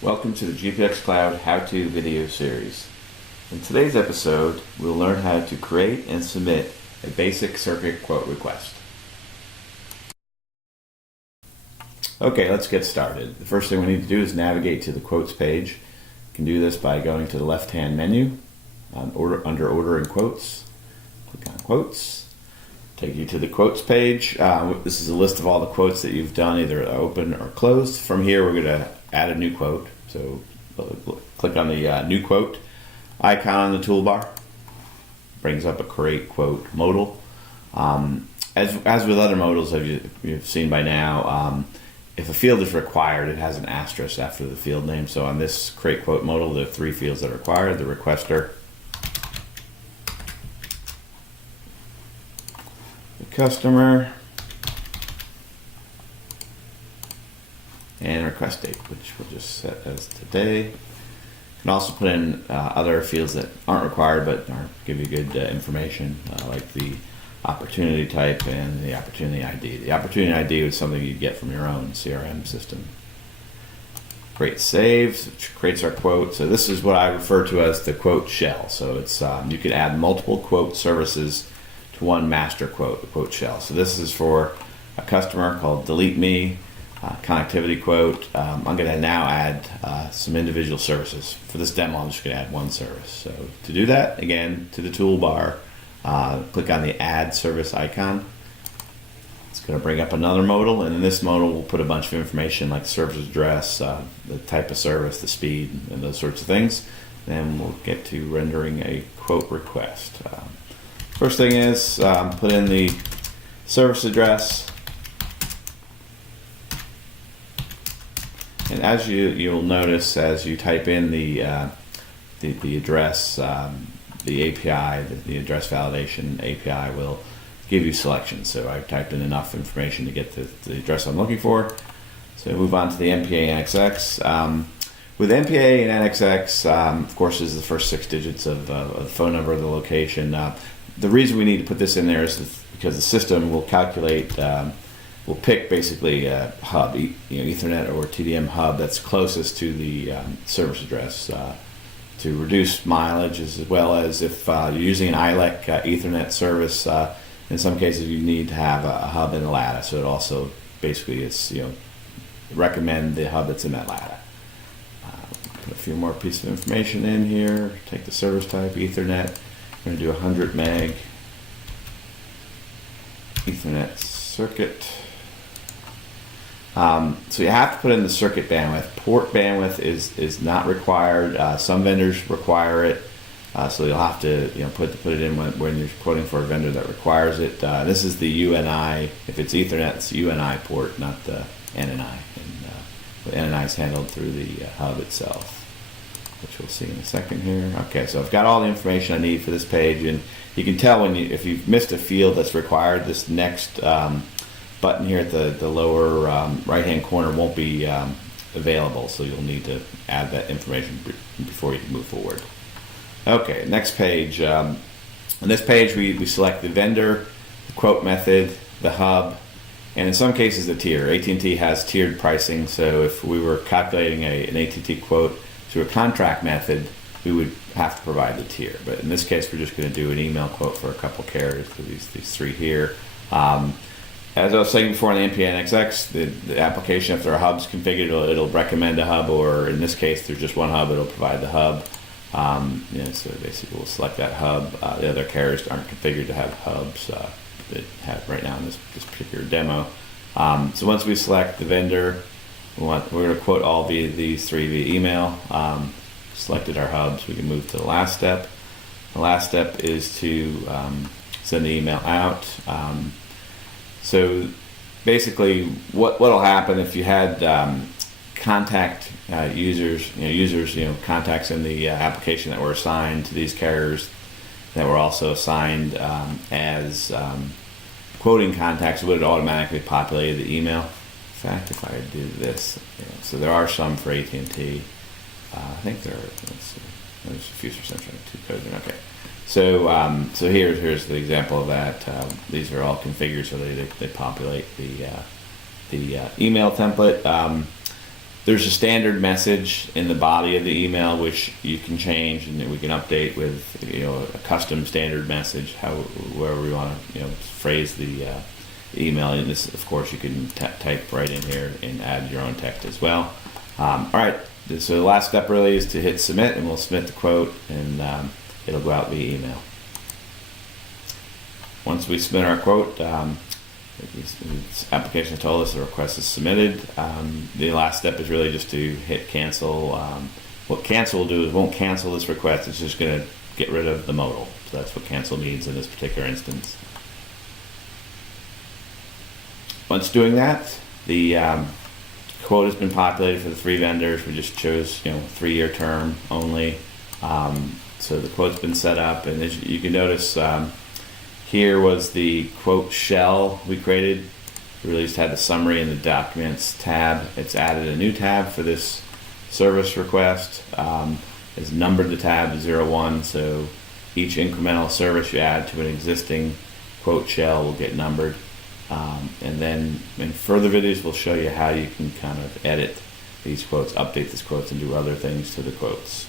Welcome to the gpxcloud how-to video series. In today's episode, we'll learn how to create and submit a basic circuit quote request. Okay, let's get started. The first thing we need to do is navigate to the quotes page. You can do this by going to the left-hand menu under Order and Quotes. Click on Quotes. Take you to the quotes page. This is a list of all the quotes that you've done, either open or closed. From here, we're going to add a new quote. So click on the new quote icon on the toolbar. Brings up a create quote modal. As with other modals you've seen by now, if a field is required, it has an asterisk after the field name. So on this create quote modal, there are three fields that are required: the requester, the customer, and request date, which we'll just set as today. You can also put in other fields that aren't required but give you good information, like the opportunity type and the opportunity ID. The opportunity ID is something you get from your own CRM system. Create saves, which creates our quote. So this is what I refer to as the quote shell. So it's you can add multiple quote services to one master quote, the quote shell. So this is for a customer called Delete Me, connectivity quote. I'm going to now add some individual services. For this demo, I'm just going to add one service. So to do that, again, to the toolbar, click on the Add Service icon. It's going to bring up another modal, and in this modal, we'll put a bunch of information like the service address, the type of service, the speed, and those sorts of things. Then we'll get to rendering a quote request. First thing is put in the service address. And as you'll notice, as you type in the address, the API, the address validation API will give you selections. So I've typed in enough information to get the address I'm looking for. So move on to the MPA NXX. With MPA and NXX, of course, is the first 6 digits of the phone number, the location. The reason we need to put this in there is because the system will calculate. We'll pick basically a hub, Ethernet or TDM hub that's closest to the service address to reduce mileage, as well as if you're using an ILEC Ethernet service. In some cases, you need to have a hub in the LATA. So it also basically is recommend the hub that's in that LATA. Put a few more pieces of information in here. Take the service type, Ethernet. We're going to do 100 meg Ethernet circuit. So you have to put in the circuit bandwidth. Port bandwidth is not required. Some vendors require it, so you'll have to put it in when you're quoting for a vendor that requires it. This is the UNI. If it's Ethernet, it's the UNI port, not the NNI. And the NNI is handled through the hub itself, which we'll see in a second here. Okay, so I've got all the information I need for this page, and you can tell if you've missed a field that's required, this next button here at the lower right-hand corner won't be available, so you'll need to add that information before you can move forward. Okay, next page. On this page, we select the vendor, the quote method, the hub, and in some cases the tier. AT&T has tiered pricing, so if we were calculating an AT&T quote through a contract method, we would have to provide the tier. But in this case, we're just going to do an email quote for a couple carriers for these three here. As I was saying before, on the MPA NXX, the application, if there are hubs configured, it'll recommend a hub, or in this case, there's just one hub, it'll provide the hub. So basically, we'll select that hub. The other carriers aren't configured to have hubs that have right now in this particular demo. So once we select the vendor, we're going to quote all these three via email. Selected our hubs, we can move to the last step. The last step is to send the email out. So basically, what'll happen if you had contact users, contacts in the application that were assigned to these carriers that were also assigned as quoting contacts, would it automatically populate the email? In fact, if I do this, so there are some for AT&T. I think there are. Let's see. There's a few percent two codes. Okay. So here's the example of that. These are all configured so they populate the email template. There's a standard message in the body of the email which you can change, and we can update with a custom standard message, wherever we want to phrase the email. And this, of course, you can type right in here and add your own text as well. All right. So the last step really is to hit submit, and we'll submit the quote, and it'll go out via email. Once we submit our quote, this application has told us the request is submitted. The last step is really just to hit cancel. What cancel will do is it won't cancel this request. It's just going to get rid of the modal. So that's what cancel means in this particular instance. Once doing that, the quote has been populated for the 3 vendors. We just chose 3-year term only. So the quote's been set up, and as you can notice, here was the quote shell we created. We really just had the summary in the documents tab. It's added a new tab for this service request. It's numbered the tab to 01, so each incremental service you add to an existing quote shell will get numbered. And then in further videos, we'll show you how you can kind of edit these quotes, update these quotes, and do other things to the quotes.